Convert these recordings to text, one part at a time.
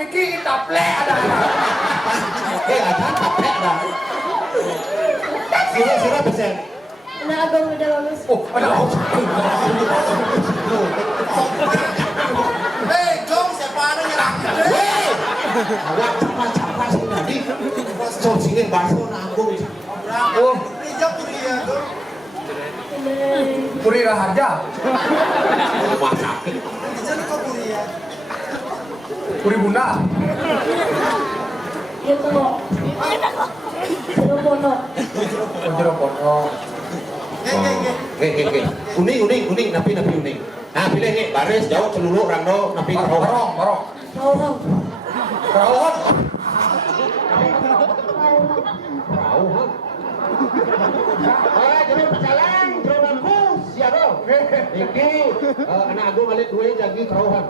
niki taplek ada. Ada taplek ada. Sira pesen. Anak abang udah bagus. Oh, ada. Hei, Jong, siapa ada nyerang? Hei, awak capa sih tadi. Jom sini bakso nanggung. Oh, Rijak dia tuh. Puri Raharja. Rumah sakit. Jadi kok Buria? Puri Bunda. Gitu kok. Suruh pono. Jero Pono. Ge. Uning, napi uning. Nah, pilih nih, baris jauh seluruh rando napi Barong. Tahu. Rawon. Rauhan. Jadi berjalan, gerobakku, siap dong. Iki, anak aku balik duit lagi kerauhan.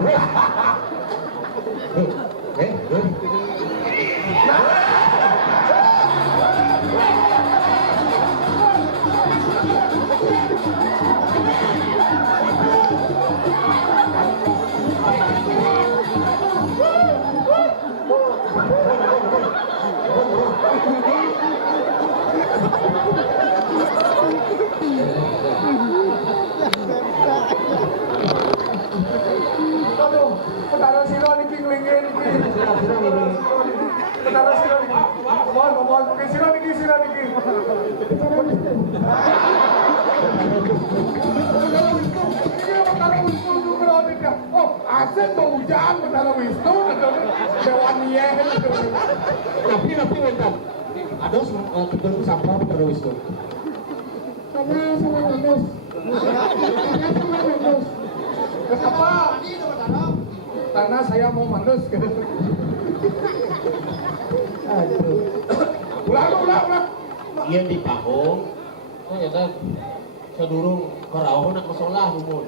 Aduh, petara siro niki nglinge niki. Petara siro niki. Mohon, pakai siro niki. Petara Wisnu juga ada. Oh, asik tuh hujan petara Wisnu. Dewan Nieh. Napi wentam. Ada tujuan sampah pada Wisnu. Karena sama mandus. Kenapa? Karena saya mau mandus. Aduh. Ulang. Iya di pahong. Oh ya kan. Sedurung kerauhan nak masalah umur.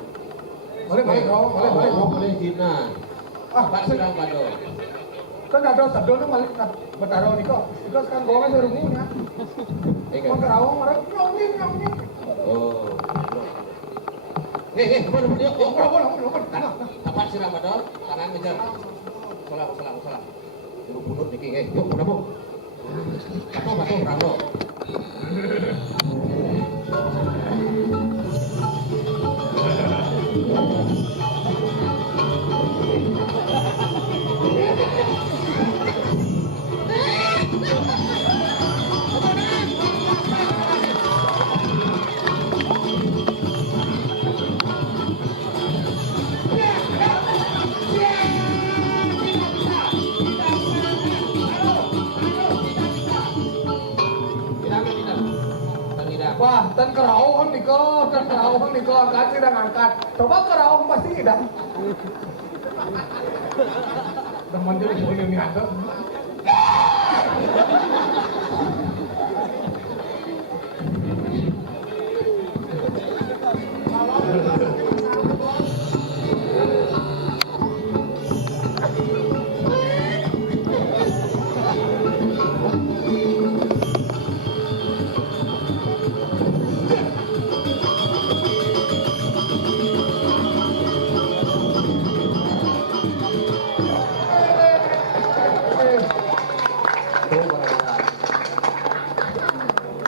Boleh. Boleh Cina. Pak sedang kado. Kan ada sabdo nu malik betaro niko. Itu kan gongnya serumunya. Mau kerawang marah nyongin. Oh. Kemana dia? Boleh. Tapak siram kado. Kanan ngejar. Salah. Suruh bunuh niki. Yuk mana bu? Batu rando. Wah, tan kerawang niko, kan tidak ngangkat. Coba kerawang pasti tidak. Teman jadi punya ni ada.